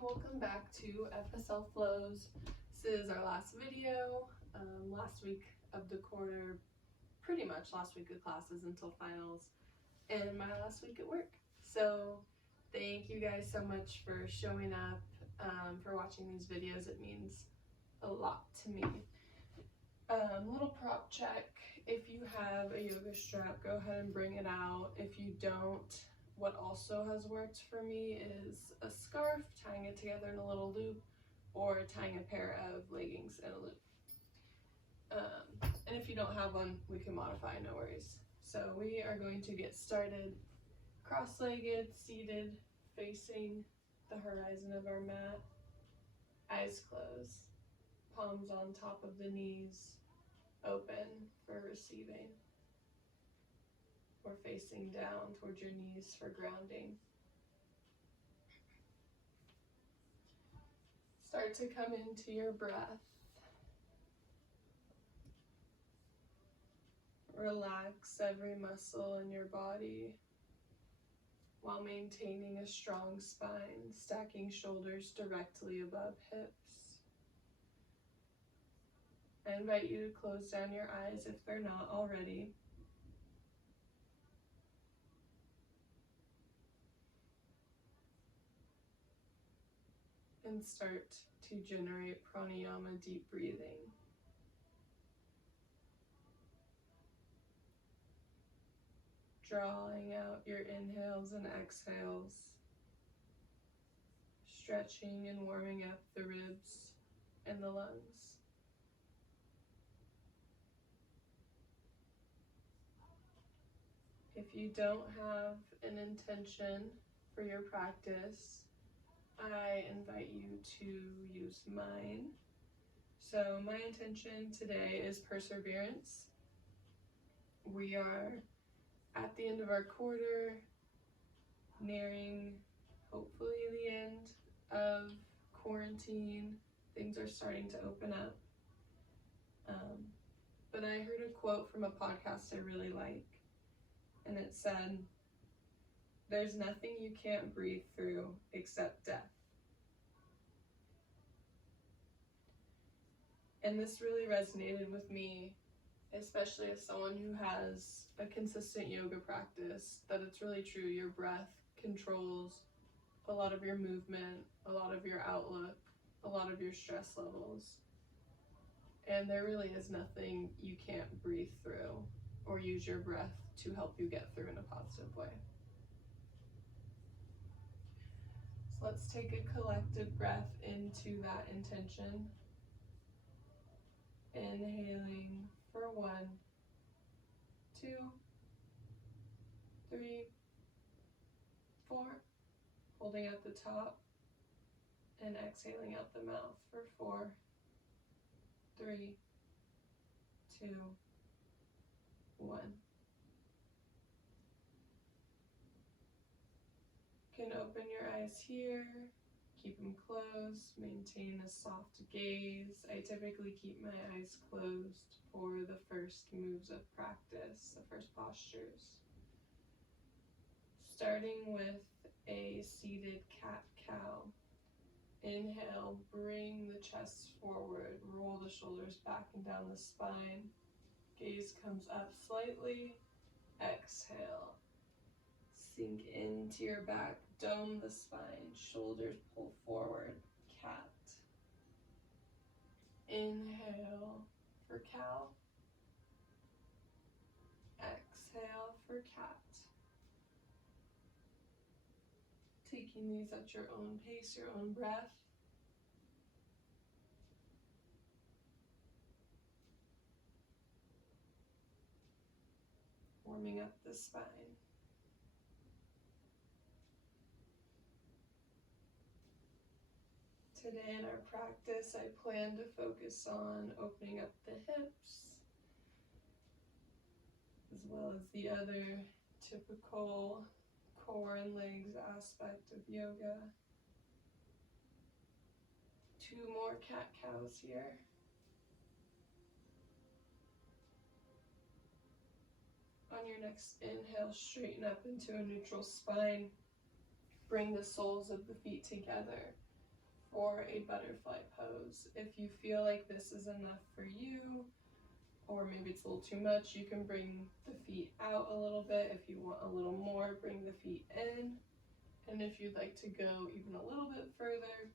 welcome back to FSL Flows. This is our last video, last week of the quarter, pretty much last week of classes until finals, and my last week at work. So thank you guys so much for showing up, for watching these videos. It means a lot to me. Little prop check. If you have a yoga strap, go ahead and bring it out. If you don't, what also has worked for me is a scarf, tying it together in a little loop, or tying a pair of leggings in a loop. And if you don't have one, we can modify, no worries. So we are going to get started cross-legged, seated, facing the horizon of our mat, eyes closed, palms on top of the knees, open for receiving, or facing down towards your knees for grounding. Start to come into your breath. Relax every muscle in your body while maintaining a strong spine, stacking shoulders directly above hips. I invite you to close down your eyes if they're not already. And start to generate pranayama, deep breathing. Drawing out your inhales and exhales, stretching and warming up the ribs and the lungs. If you don't have an intention for your practice, I invite you to use mine. So my intention today is perseverance. We are at the end of our quarter, nearing hopefully the end of quarantine. Things are starting to open up. But I heard a quote from a podcast I really like, and it said, "There's nothing you can't breathe through except death." And this really resonated with me, especially as someone who has a consistent yoga practice, that it's really true. Your breath controls a lot of your movement, a lot of your outlook, a lot of your stress levels. And there really is nothing you can't breathe through or use your breath to help you get through in a positive way. So let's take a collective breath into that intention. Inhaling for 1, 2, 3, 4. Holding at the top and exhaling out the mouth for 4, 3, 2, 1. You can open your eyes here, keep them closed, maintain a soft gaze. I typically keep my eyes closed for the first moves of practice, the first postures. Starting with a seated cat-cow. Inhale, bring the chest forward, roll the shoulders back and down the spine. Gaze comes up slightly. Exhale. Sink into your back, dome the spine, shoulders pull forward, cat. Inhale for cow. Exhale for cat. Taking these at your own pace, your own breath. Warming up the spine. Today in our practice, I plan to focus on opening up the hips, as well as the other typical core and legs aspect of yoga. 2 more cat-cows here. On your next inhale, straighten up into a neutral spine. Bring the soles of the feet together. for a butterfly pose. If you feel like this is enough for you, or maybe it's a little too much, you can bring the feet out a little bit. If you want a little more, bring the feet in. And if you'd like to go even a little bit further,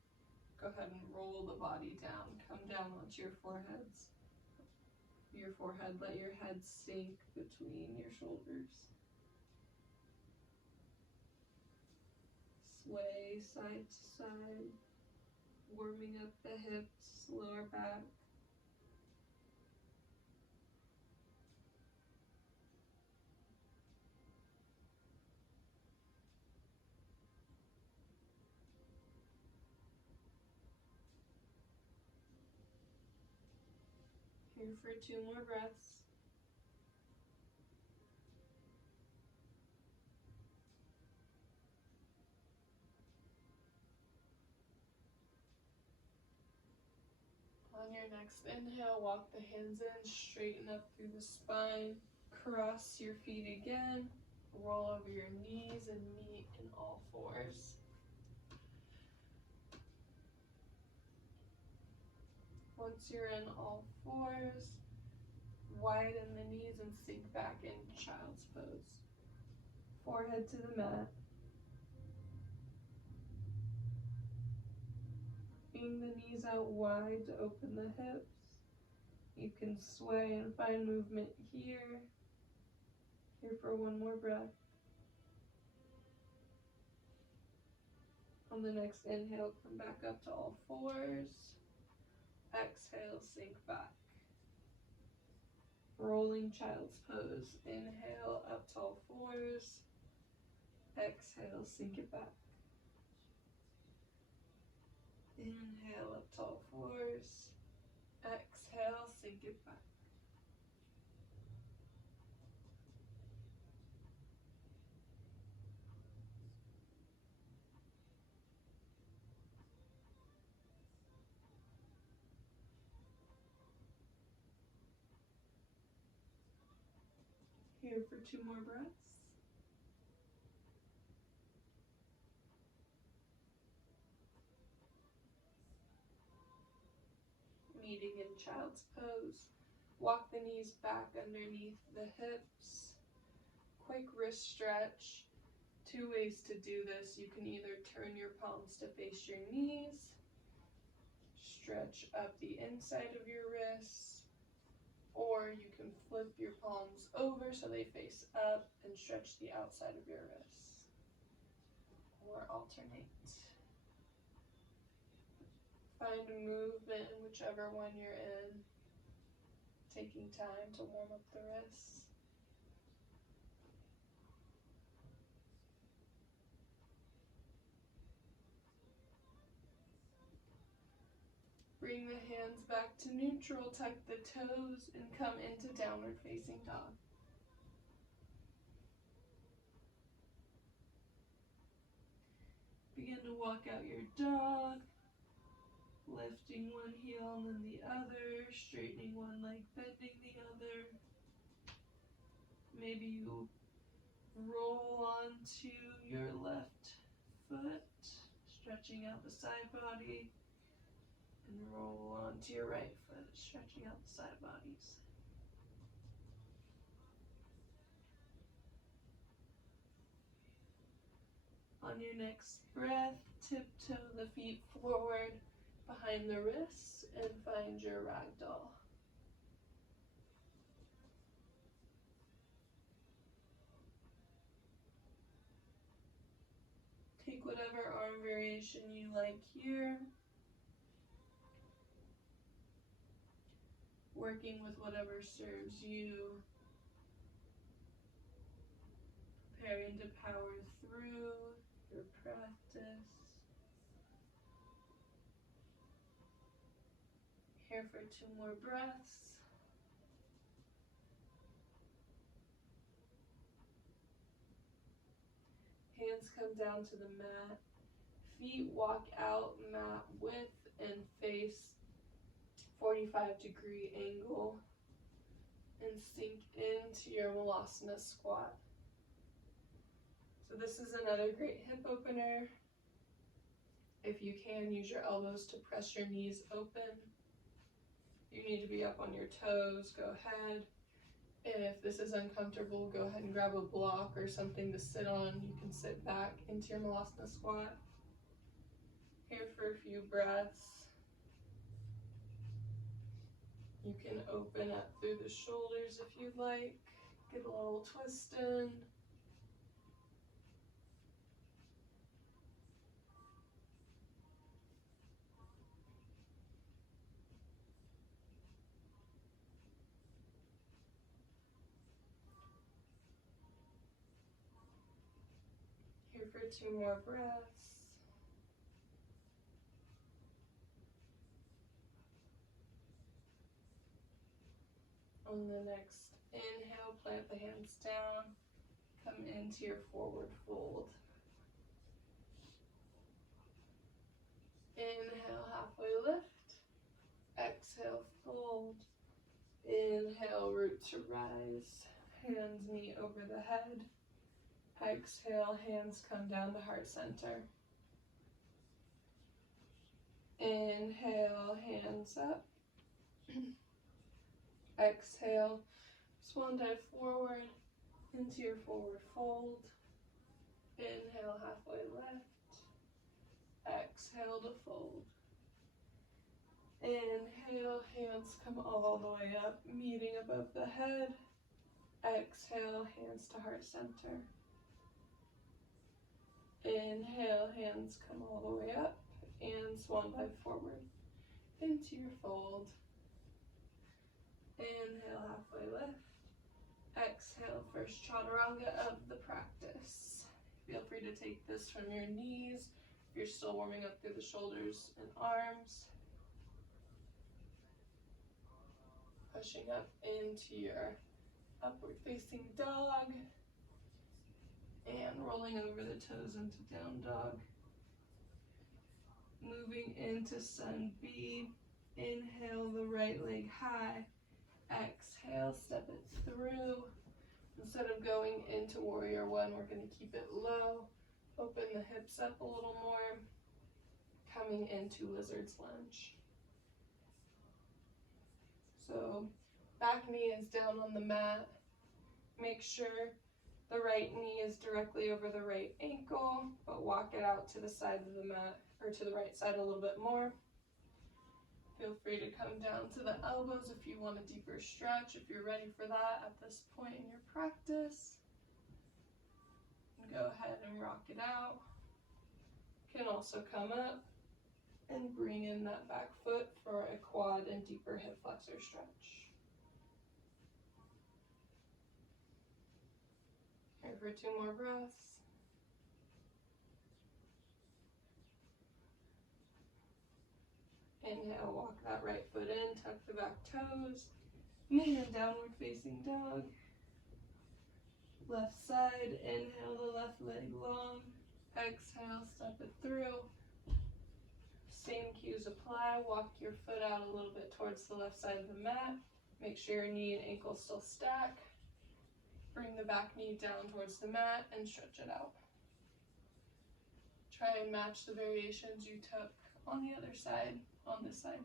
go ahead and roll the body down. Come down onto your foreheads. Let your head sink between your shoulders. Sway side to side, warming up the hips, lower back. Here for 2 more breaths. On your next inhale, walk the hands in, straighten up through the spine. Cross your feet again, roll over your knees and meet in all fours. Once you're in all fours, widen the knees and sink back into child's pose. Forehead to the mat. Bring the knees out wide to open the hips. You can sway and find movement here. Here for 1 more breath. On the next inhale, come back up to all fours. Exhale, sink back. Rolling child's pose. Inhale, up to all fours. Exhale, sink it back. Inhale, up to all fours. Exhale, sink it back. Here for 2 more breaths. Meeting in child's pose. Walk the knees back underneath the hips. Quick wrist stretch. 2 ways to do this. You can either turn your palms to face your knees, stretch up the inside of your wrists, or you can flip your palms over so they face up and stretch the outside of your wrists, or alternate. Find a movement in whichever one you're in, taking time to warm up the wrists. Bring the hands back to neutral, tuck the toes, and come into downward facing dog. Begin to walk out your dog, lifting one heel and then the other, straightening one leg, bending the other. Maybe you roll onto your left foot, stretching out the side body, and roll onto your right foot, stretching out the side bodies. On your next breath, tiptoe the feet forward behind the wrists and find your ragdoll. Take whatever arm variation you like here. Working with whatever serves you. Preparing to power through your practice. Here for 2 more breaths. Hands come down to the mat. Feet walk out mat width and face 45-degree angle. And sink into your Malasana squat. So this is another great hip opener. If you can, use your elbows to press your knees open. You need to be up on your toes, go ahead. If this is uncomfortable, go ahead and grab a block or something to sit on. You can sit back into your Malasana squat. Here for a few breaths. You can open up through the shoulders if you'd like. Get a little twist in. Here for 2 more breaths. On the next inhale, plant the hands down. Come into your forward fold. Inhale, halfway lift. Exhale, fold. Inhale, root to rise. Hands meet over the head. Exhale, hands come down to heart center. Inhale, hands up. Exhale, swan dive forward into your forward fold. Inhale, halfway lift. Exhale to fold. Inhale, hands come all the way up, meeting above the head. Exhale, hands to heart center. Inhale, hands come all the way up and swan dive forward into your fold. Inhale, halfway lift. Exhale, first chaturanga of the practice. Feel free to take this from your knees if you're still warming up through the shoulders and arms. Pushing up into your upward facing dog and rolling over the toes into down dog. Moving into sun B. Inhale the right leg high. Exhale, step it through. Instead of going into warrior one, we're going to keep it low. Open the hips up a little more. Coming into lizard's lunge. So back knee is down on the mat. Make sure the right knee is directly over the right ankle, but walk it out to the side of the mat, or to the right side a little bit more. Feel free to come down to the elbows if you want a deeper stretch, if you're ready for that at this point in your practice. And go ahead and rock it out. Can also come up and bring in that back foot for a quad and deeper hip flexor stretch. Here for 2 more breaths. Inhale, walk that right foot in, tuck the back toes, meet in downward facing dog. Left side, inhale the left leg long, exhale, step it through. Same cues apply, walk your foot out a little bit towards the left side of the mat. Make sure your knee and ankle still stack. Bring the back knee down towards the mat and stretch it out. Try and match the variations you took on the other side, on this side.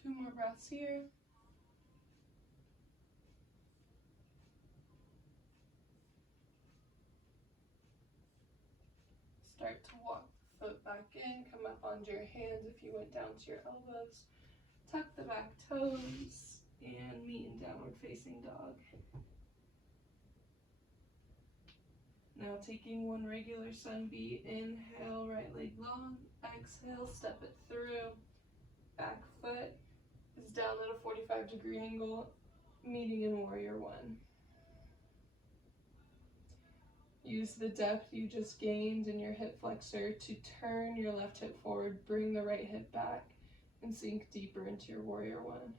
Two more breaths here. Start to walk the foot back in, come up onto your hands if you went down to your elbows. Tuck the back toes and meet in downward facing dog. Now taking one regular sun B, inhale, right leg long, exhale, step it through. Back foot is down at a 45-degree angle, meeting in warrior one. Use the depth you just gained in your hip flexor to turn your left hip forward, bring the right hip back, and sink deeper into your warrior one.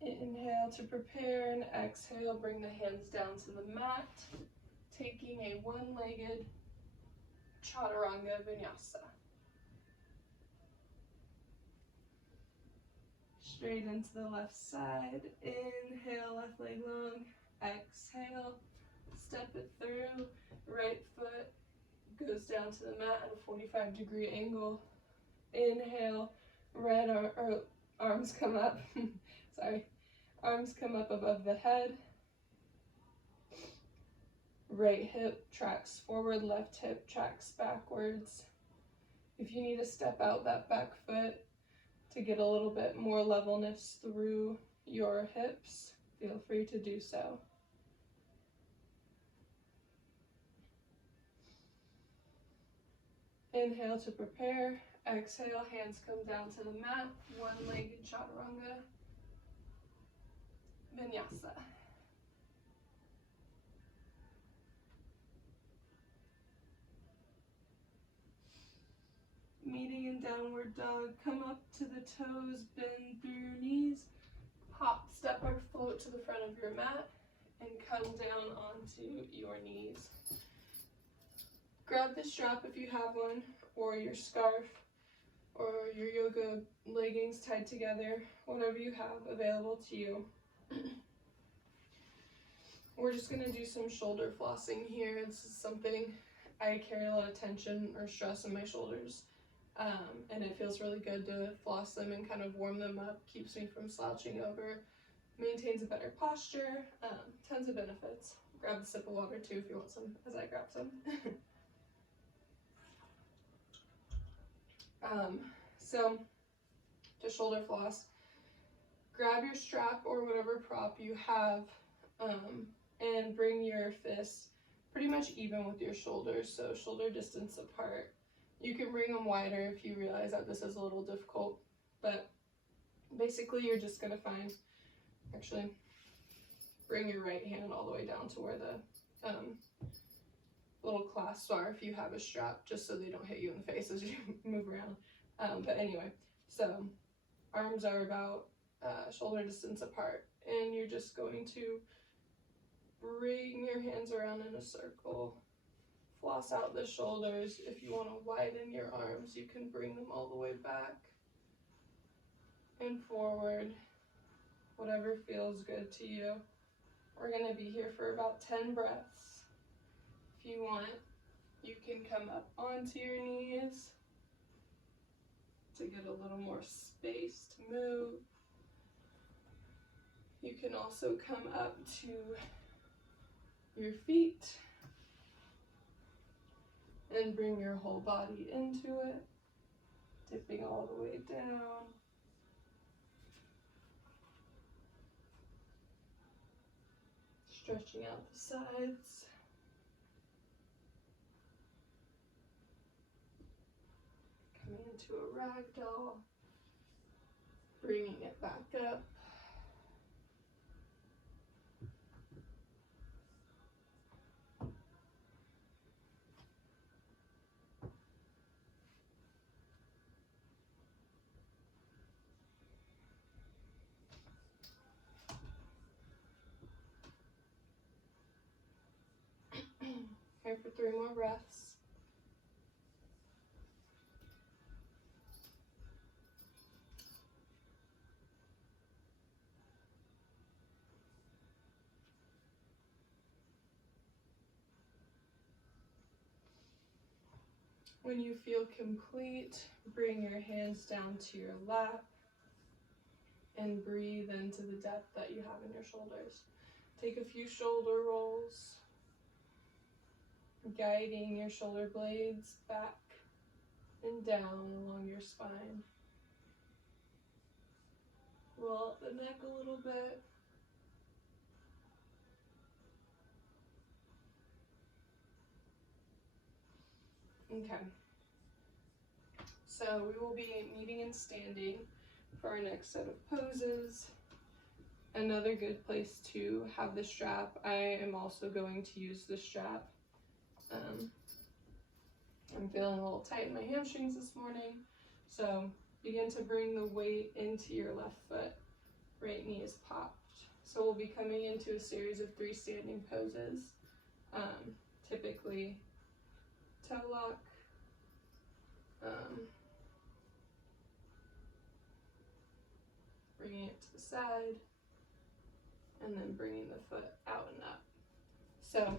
Inhale to prepare, and exhale, bring the hands down to the mat, taking a one-legged chaturanga vinyasa. straight into the left side. Inhale, left leg long. Exhale, step it through. Right foot goes down to the mat at a 45-degree angle. Inhale, arms come up. Sorry. Arms come up above the head. Right hip tracks forward, left hip tracks backwards. If you need to step out that back foot to get a little bit more levelness through your hips, feel free to do so. Inhale to prepare. Exhale, hands come down to the mat. One-legged chaturanga. Vinyasa. Meeting in downward dog. Come up to the toes, bend through your knees. Hop, step, or float to the front of your mat and come down onto your knees. Grab the strap if you have one, or your scarf, or your yoga leggings tied together, whatever you have available to you. We're just going to do some shoulder flossing here. This is something I carry a lot of tension or stress in my shoulders, and it feels really good to floss them and kind of warm them up. Keeps me from slouching over, maintains a better posture, tons of benefits. Grab a sip of water too if you want some, as I grab some. So to shoulder floss, grab your strap or whatever prop you have, and bring your fists pretty much even with your shoulders, so shoulder distance apart. You can bring them wider if you realize that this is a little difficult, but basically you're just going to find, actually, bring your right hand all the way down to where the little clasps are if you have a strap, just so they don't hit you in the face as you move around. But anyway, so arms are about shoulder distance apart, and you're just going to bring your hands around in a circle, floss out the shoulders. If you want to widen your arms, you can bring them all the way back and forward, whatever feels good to you. We're going to be here for about 10 breaths. If you want, you can come up onto your knees to get a little more space to move. You can also come up to your feet and bring your whole body into it, dipping all the way down. Stretching out the sides. Coming into a ragdoll, bringing it back up. Here for 3 more breaths. When you feel complete, bring your hands down to your lap and breathe into the depth that you have in your shoulders. Take a few shoulder rolls, guiding your shoulder blades back and down along your spine. Roll up the neck a little bit. Okay. So we will be meeting and standing for our next set of poses. Another good place to have the strap. I am also going to use the strap. I'm feeling a little tight in my hamstrings this morning, so begin to bring the weight into your left foot. Right knee is popped. So we'll be coming into a series of 3 standing poses. Typically toe lock, bringing side, and then bringing the foot out and up. So,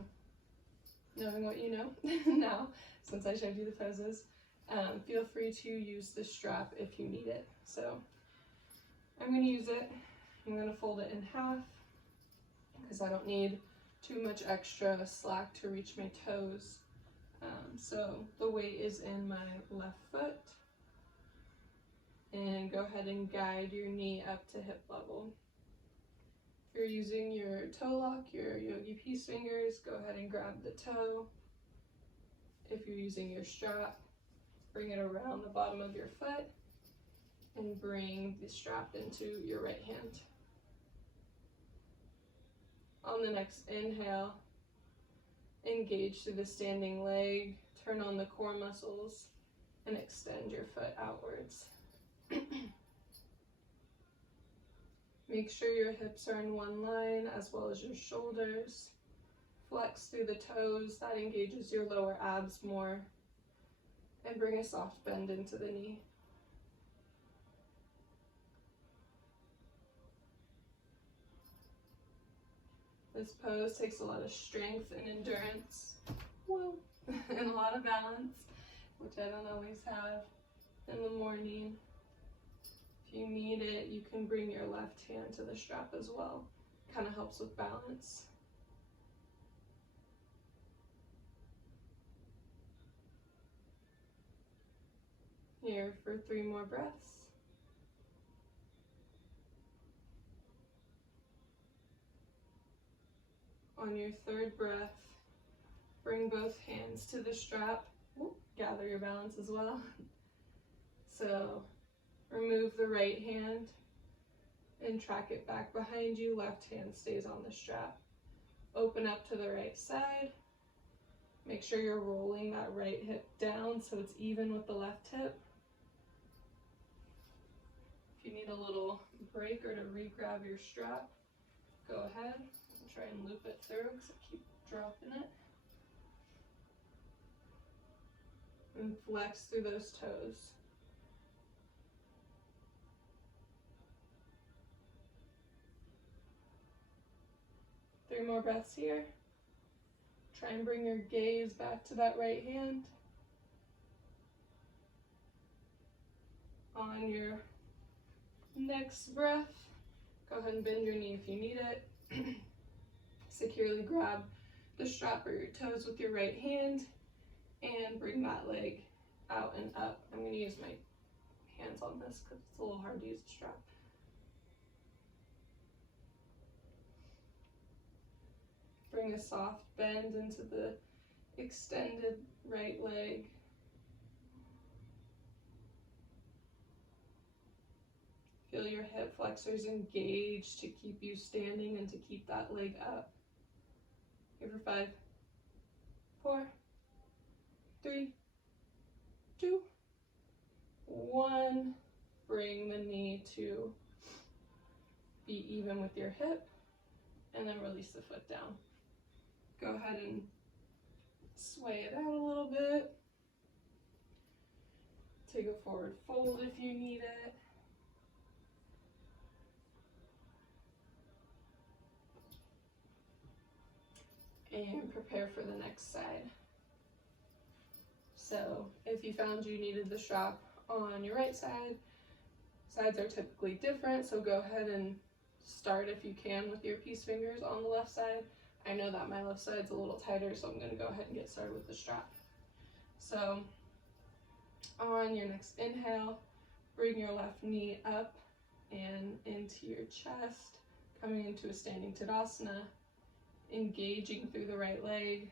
knowing what you know now, since I showed you the poses, feel free to use the strap if you need it. So, I'm going to use it. I'm going to fold it in half because I don't need too much extra slack to reach my toes. So the weight is in my left foot, and go ahead and guide your knee up to hip level. If you're using your toe lock, your yogi peace fingers, go ahead and grab the toe. If you're using your strap, bring it around the bottom of your foot and bring the strap into your right hand. On the next inhale, engage through the standing leg, turn on the core muscles, and extend your foot outwards. Make sure your hips are in one line as well as your shoulders. Flex through the toes, that engages your lower abs more, and bring a soft bend into the knee. This pose takes a lot of strength and endurance, whoa, and a lot of balance, which I don't always have in the morning. If you need it, you can bring your left hand to the strap as well. Kind of helps with balance. Here for 3 more breaths. On your 3rd breath, bring both hands to the strap. Gather your balance as well. So remove the right hand and track it back behind you. Left hand stays on the strap. Open up to the right side. Make sure you're rolling that right hip down so it's even with the left hip. If you need a little break or to re-grab your strap, go ahead and try and loop it through because I keep dropping it. And flex through those toes. Three more breaths here. Try and bring your gaze back to that right hand. On your next breath, go ahead and bend your knee if you need it. Securely grab the strap or your toes with your right hand and bring that leg out and up. I'm going to use my hands on this because it's a little hard to use the strap. Bring a soft bend into the extended right leg. Feel your hip flexors engage to keep you standing and to keep that leg up. Here for 5, 4, 3, 2, 1. Bring the knee to be even with your hip, and then release the foot down. Go ahead and sway it out a little bit. Take a forward fold if you need it. And prepare for the next side. So if you found you needed the strap on your right side, sides are typically different, so go ahead and start if you can with your peace fingers on the left side. I know that my left side's a little tighter, so I'm going to go ahead and get started with the strap. So on your next inhale, bring your left knee up and into your chest, coming into a standing Tadasana, engaging through the right leg.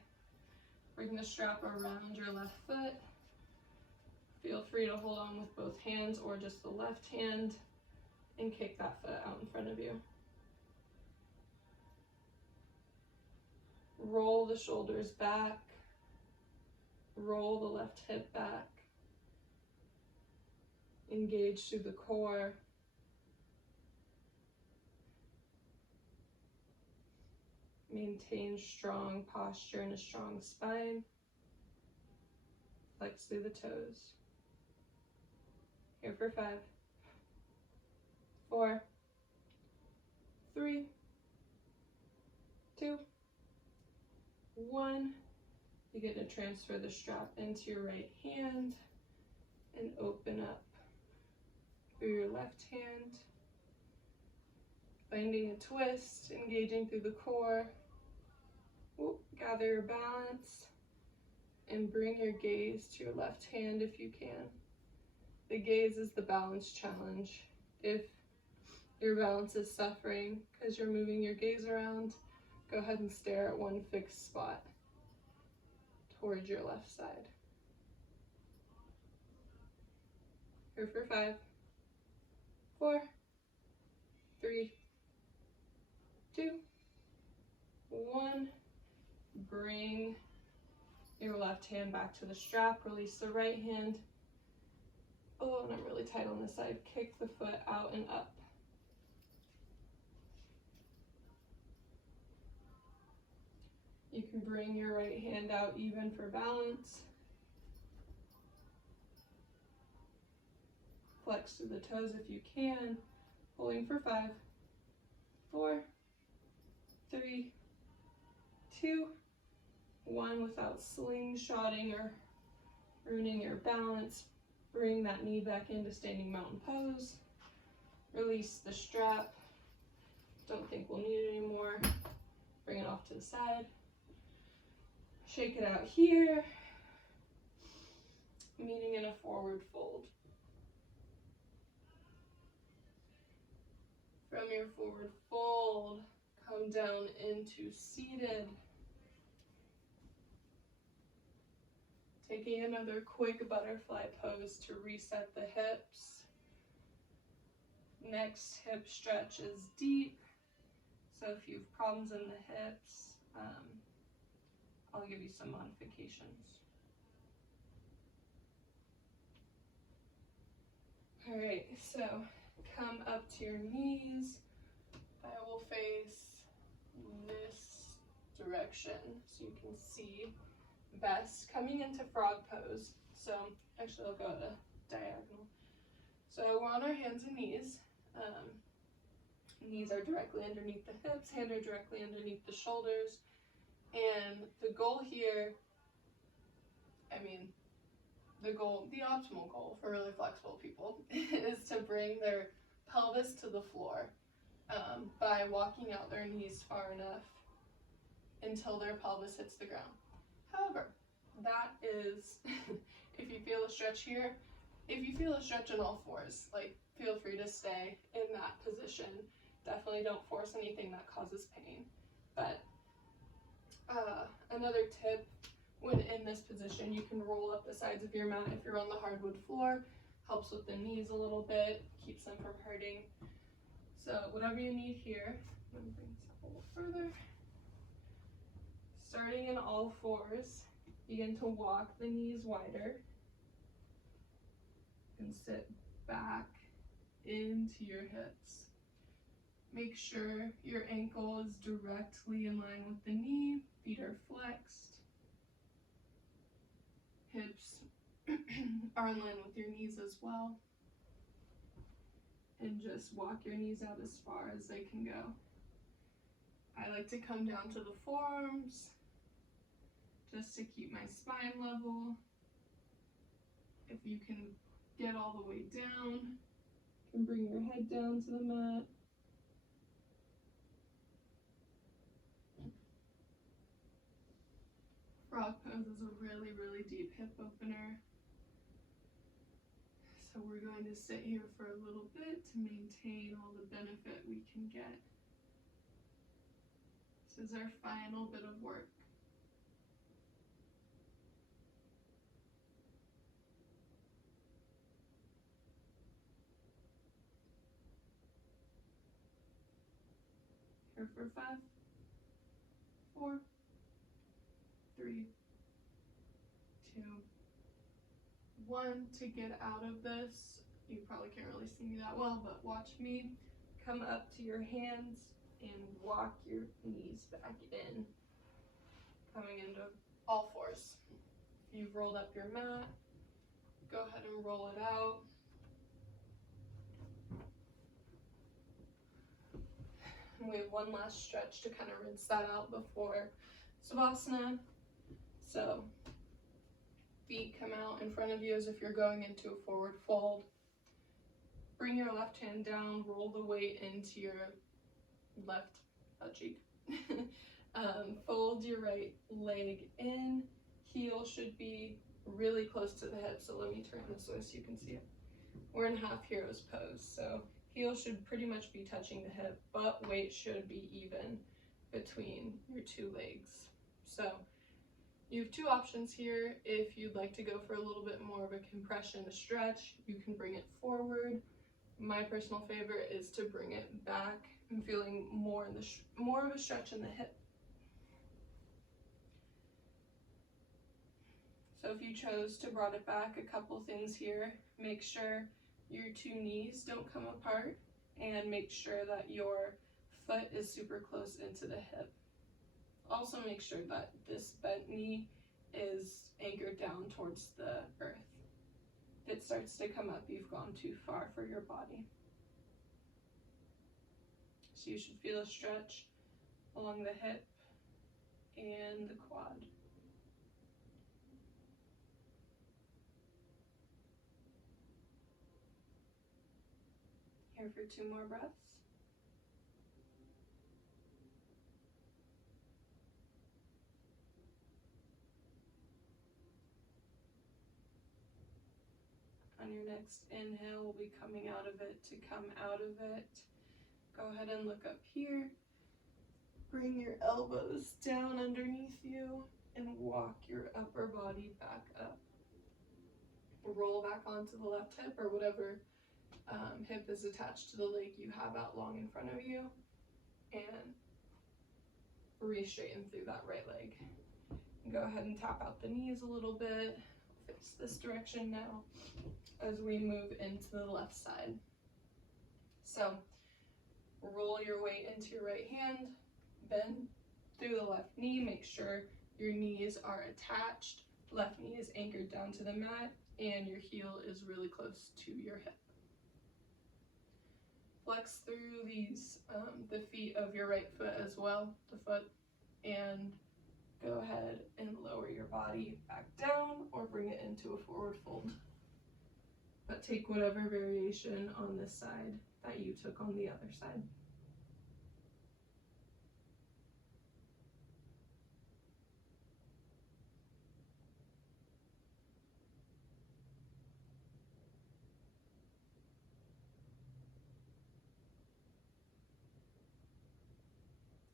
Bring the strap around your left foot. Feel free to hold on with both hands or just the left hand and kick that foot out in front of you. Roll the shoulders back. Roll the left hip back. Engage through the core. Maintain strong posture and a strong spine. Flex through the toes. Here for 5, 4, 3, 2, 1. You get to transfer the strap into your right hand and open up through your left hand, finding a twist, engaging through the core. Gather your balance and bring your gaze to your left hand if you can. The gaze is the balance challenge. If your balance is suffering because you're moving your gaze around, go ahead and stare at one fixed spot towards your left side. Here for 5, 4, 3, 2, 1. Bring your left hand back to the strap, release the right hand. Oh, and I'm really tight on this side. Kick the foot out and up. You can bring your right hand out even for balance. Flex through the toes if you can. Pulling for 5, 4, 3, 2, 1, without slingshotting or ruining your balance. Bring that knee back into standing mountain pose. Release the strap. Don't think we'll need it anymore. Bring it off to the side. Shake it out here, meeting in a forward fold. From your forward fold, come down into seated. Taking another quick butterfly pose to reset the hips. Next hip stretch is deep, so if you have problems in the hips, I'll give you some modifications. All right, so come up to your knees. I will face this direction so you can see best. Coming into frog pose. So actually I'll go at a diagonal. So we're on our hands and knees. Knees are directly underneath the hips, hands are directly underneath the shoulders. And the goal here, the optimal goal for really flexible people is to bring their pelvis to the floor by walking out their knees far enough until their pelvis hits the ground. However, that is, if you feel a stretch here, if you feel a stretch in all fours, like feel free to stay in that position. Definitely don't force anything that causes pain. But another tip, when in this position, you can roll up the sides of your mat if you're on the hardwood floor. Helps with the knees a little bit, keeps them from hurting. So whatever you need here, I'm going to bring this up a little further. Starting in all fours, begin to walk the knees wider and sit back into your hips. Make sure your ankle is directly in line with the knee, feet are flexed, hips are in line with your knees as well. And just walk your knees out as far as they can go. I like to come down to the forearms just to keep my spine level. If you can get all the way down, you can bring your head down to the mat. Frog pose is a really, really deep hip opener. So we're going to sit here for a little bit to maintain all the benefit we can get. This is our final bit of work. Here for 5, 4, 3, 2, 1. To get out of this, you probably can't really see me that well, but watch me. Come up to your hands and walk your knees back in, coming into all fours. If you've rolled up your mat, go ahead and roll it out. And we have one last stretch to kind of rinse that out before Savasana. So feet come out in front of you as if you're going into a forward fold. Bring your left hand down, roll the weight into your left cheek. Fold your right leg in. Heel should be really close to the hip, so let me turn this way so you can see it. We're in half hero's pose, so heel should pretty much be touching the hip, but weight should be even between your two legs. So you have two options here. If you'd like to go for a little bit more of a compression, a stretch, you can bring it forward. My personal favorite is to bring it back. I'm feeling more of a stretch in the hip. So if you chose to brought it back, a couple things here. Make sure your two knees don't come apart, and make sure that your foot is super close into the hip. Also make sure that this bent knee is anchored down towards the earth. If it starts to come up, you've gone too far for your body. So you should feel a stretch along the hip and the quad. Here for 2 more breaths. On your next inhale, we'll be coming out of it to come out of it. Go ahead and look up here. Bring your elbows down underneath you and walk your upper body back up. Roll back onto the left hip, or whatever hip is attached to the leg you have out long in front of you, and re-straighten through that right leg. Go ahead and tap out the knees a little bit. Face this direction now as we move into the left side. So roll your weight into your right hand, bend through the left knee, make sure your knees are attached, left knee is anchored down to the mat, and your heel is really close to your hip. Flex through these, the feet of your right foot as well, the foot, and go ahead and lower your body back down or bring it into a forward fold. But take whatever variation on this side that you took on the other side.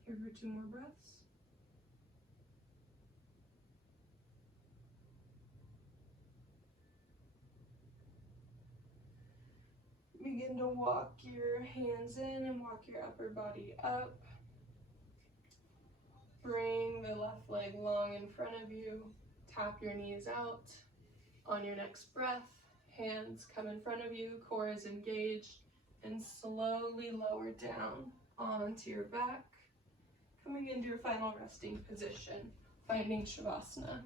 Here for 2 more breaths. Begin to walk your hands in and walk your upper body up. Bring the left leg long in front of you. Tap your knees out. On your next breath, hands come in front of you, core is engaged, and slowly lower down onto your back, coming into your final resting position, finding Shavasana.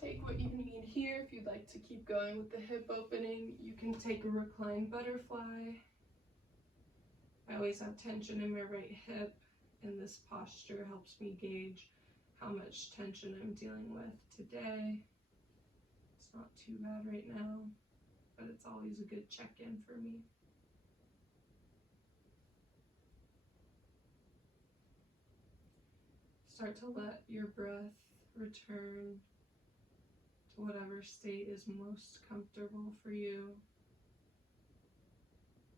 Take what you need here. If you'd like to keep going with the hip opening, you can take a reclined butterfly. I always have tension in my right hip, and this posture helps me gauge how much tension I'm dealing with today. It's not too bad right now, but it's always a good check-in for me. Start to let your breath return to whatever state is most comfortable for you.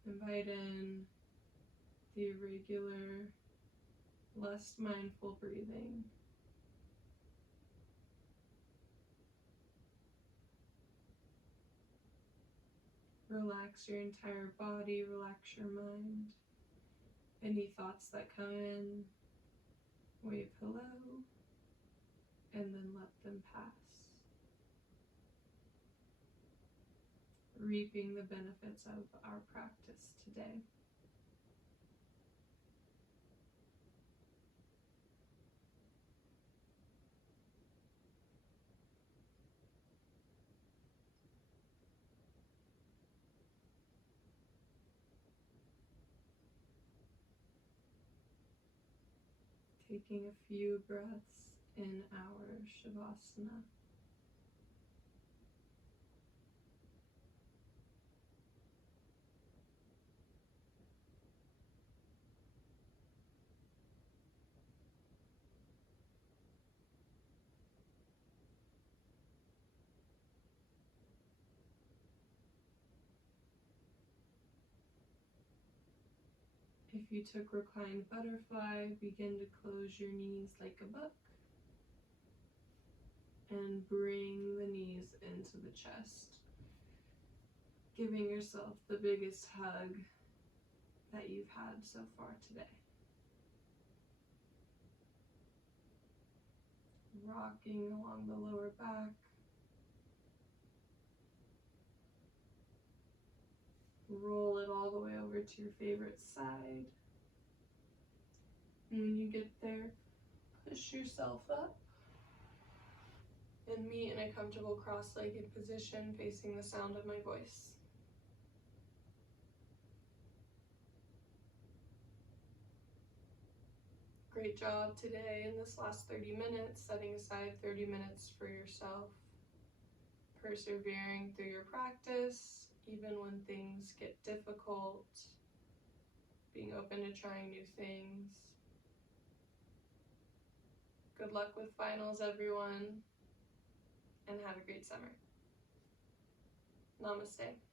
Invite in the irregular, less mindful breathing. Relax your entire body, relax your mind. Any thoughts that come in, wave hello, and then let them pass. Reaping the benefits of our practice today. taking a few breaths in our Shavasana. If you took reclined butterfly, begin to close your knees like a book and bring the knees into the chest, giving yourself the biggest hug that you've had so far today. Rocking along the lower back. Roll it all the way over to your favorite side. And when you get there, push yourself up and meet in a comfortable cross-legged position facing the sound of my voice. Great job today in this last 30 minutes, setting aside 30 minutes for yourself, persevering through your practice, even when things get difficult, being open to trying new things. Good luck with finals, everyone, and have a great summer. Namaste.